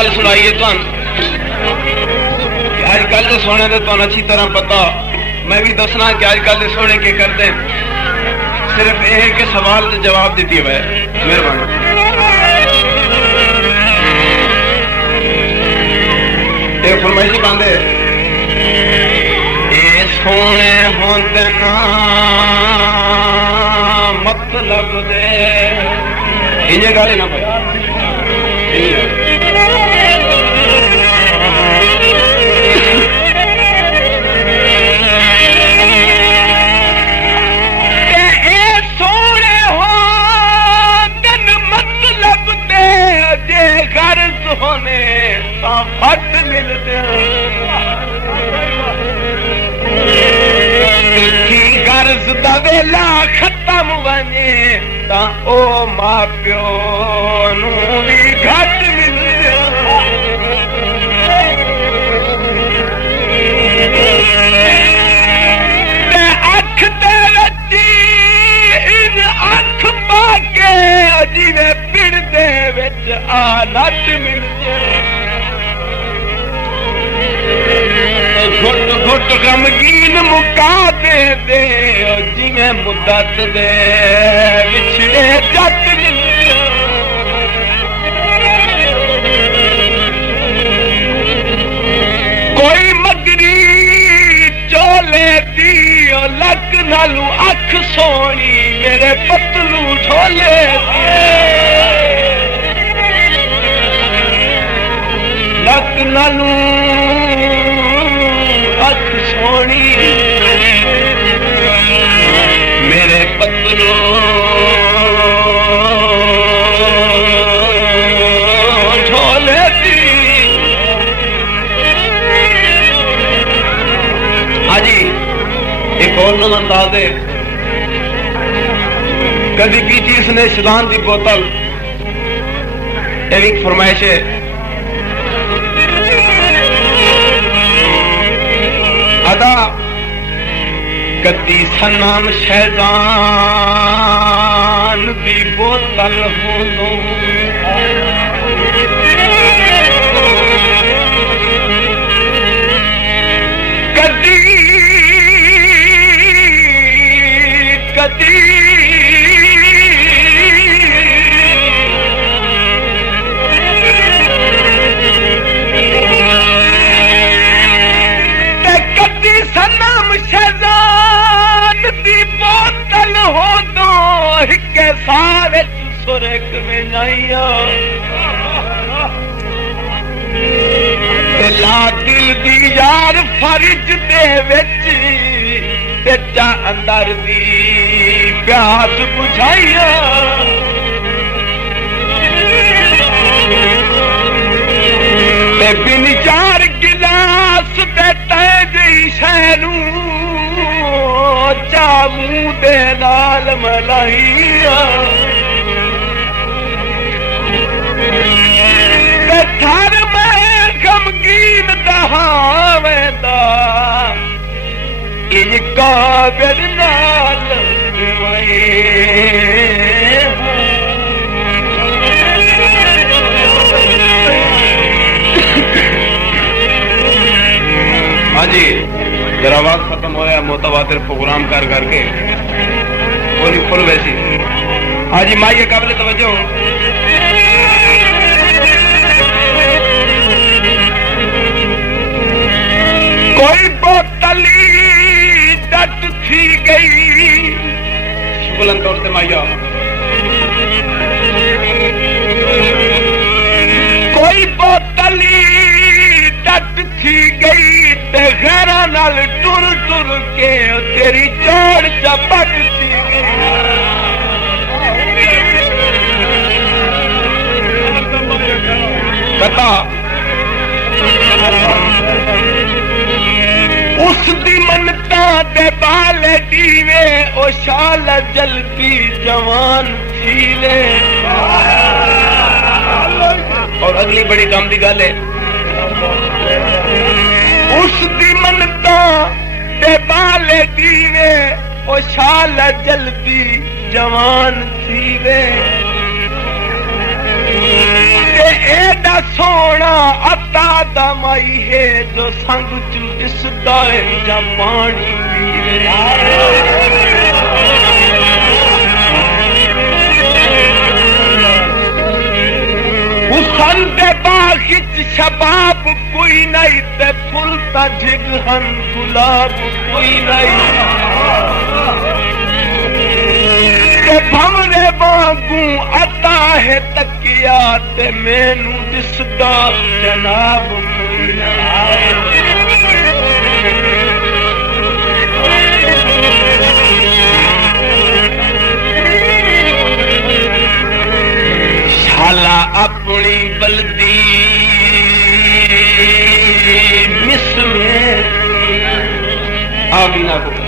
गल सुनाइए अजकल के सोने तो तुम अच्छी तरह पता, मैं भी दसना कि अजकल के सोने के करते सिर्फ यह कि सवाल के जवाब देती है। मेहरबानी। ये फरमाइशी बांधे सोने होंदे ना मतलब दे इन्हें गाली ना पाई सोने होंदे मतलब दे जे घर सोने फट मिलते गर्ज दा वेला खत्म वने ता ओ मां प्यो नू भी घट मिलदे। ते अख ते रची इन अख पाके जिवें पिंड दे विच आ नट मिलदे। घुट घुट गमगीन मुका दे दे जिवें मुद्दत दे विछड़े जट मिलदे। कोई मगरी चोले दी लक नालू अख सोनी मेरे पतलू झोले लक नालू अख सोनी मेरे पतलू झोले दी। हाजी एक और अंदाज है, कभी पीती उसने शलान की बोतल, एक फरमाइश है अदा कदी सनाम शैतान दी बोतल हो दो कदी कदी सनम शहजाद दी बोतल हो दो हिके सारे सुरक में जाइया ला दिल दी यार फरिज दे विच तेजा अंदर दी प्यास बुझाइया। ते बिन चार गिलास देता जी शहनू चामू दे नाल मलाइया। थर मैं गमगीन दहावेंदा इन काबिल नाल हाँ जी जरा आवाज खत्म हो रहा मोतवातिर प्रोग्राम कर करके बोली फुल वैसी। हाँ जी माइए काबिल तवज्जो। कोई बोतली डट थी गई बुलंद तौर से माइया। कोई बोतली डट थी गई ते घरा नाल टुर टुर के तेरी चोर चपक थी गई। कथा उस दी मनता दे बाले दीवे ओ शाल जलती जवान थीले। और अगली बड़ी काम दी गल है उस दी मनता दे बाले दीवे ओ शाल जलती जवान थीले। एडा सोना अता दमाई है जो संग चू दिसदा है जा पानी हुसन दे बाग शबाब कोई नहीं ते फुल ता झिगहन गुलाब कोई नहीं भमरे वांगू अता है तकिया ते मैनू दिसदा जनाब कोई ना शाला अपनी बल्दी मिस में आमीना को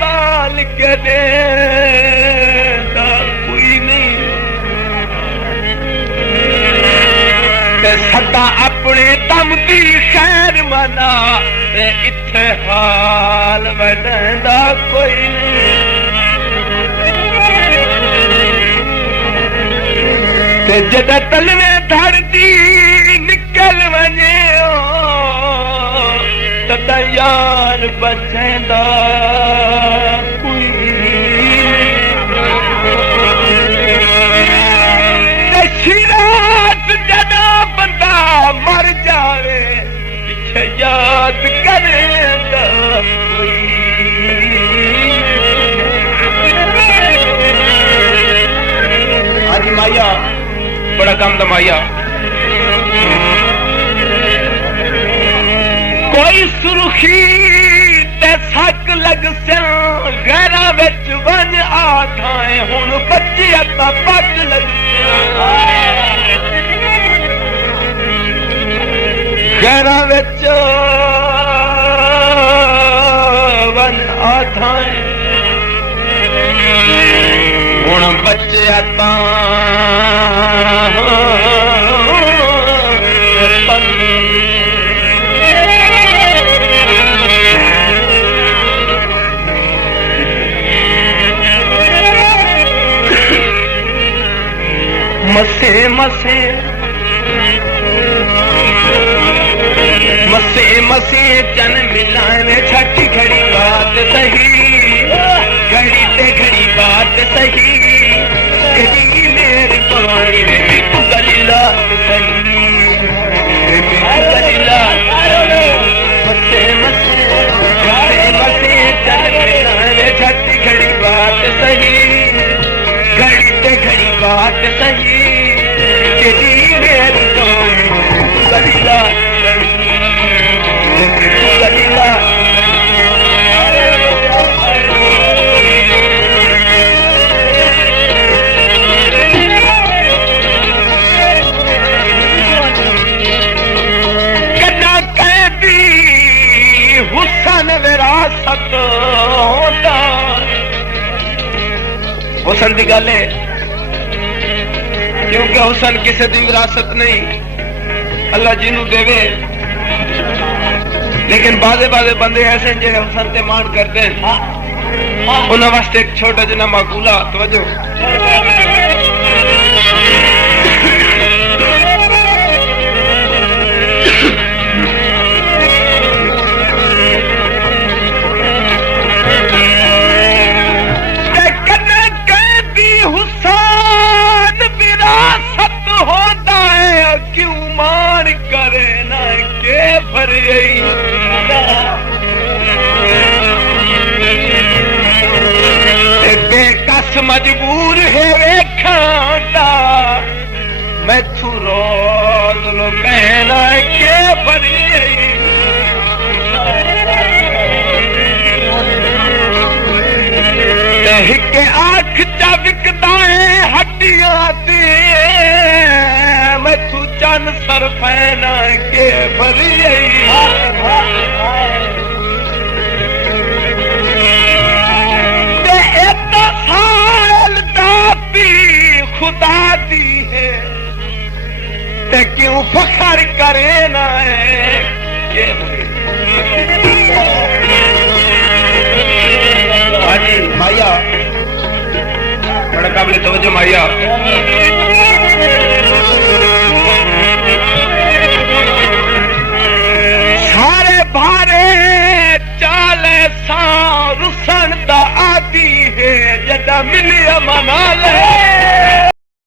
बाल के देता कोई नहीं ते सदा अपने दम दी खैर मना ते इत्थे हाल वडंदा कोई नहीं ते जदा तलवे धरती निकल वने तदा यार बचेंदा कोई शिरात जदा बंदा मर जावे पीछे याद करेंदा कोई आदि माया बड़ा काम दा माया कोई सुर्खी ते सक लग से गैरा विच वन आठाए हुण बच्चे अता पट लग गैरा विच वन आठाए हुण बच्चे अता मसे मसे मसे मसे चन मिलाने छठी घड़ी बात सही घड़ी ते घड़ी बात सही घड़ी मेरी पानी में तू गलीला सही गलीला मसे मसे मसे मसे चन मिलाने छठी घड़ी बात सही घड़ी ते घड़ी बात सही गलीला गलीला कदा कहती हुसन विरासत होता हुसन की गल है क्योंकि हुसन किसी की विरासत नहीं अल्लाह जिन्हों देवे लेकिन बाजे बाजे बंदे ऐसे जो हुसन ते मान करते हैं उन्होंने वास्ते एक छोटा जिना माकूला तवज्जो हुसन विरासत होता है क्यों मान करे ना के भर बेकस मजबूर है वेखांदा मैं तू रोज लो कहना के भर के आख चा विकदा है हड्डियां ते मैं तू चन सर पैना के भरी ते खुदा दी है ते क्यों फखर करे ना है हाजी माया बड़ा काबिल तवज्जो माया सारे भारे चाले सा रुसन दा आदि है जदा मिलिया मना ले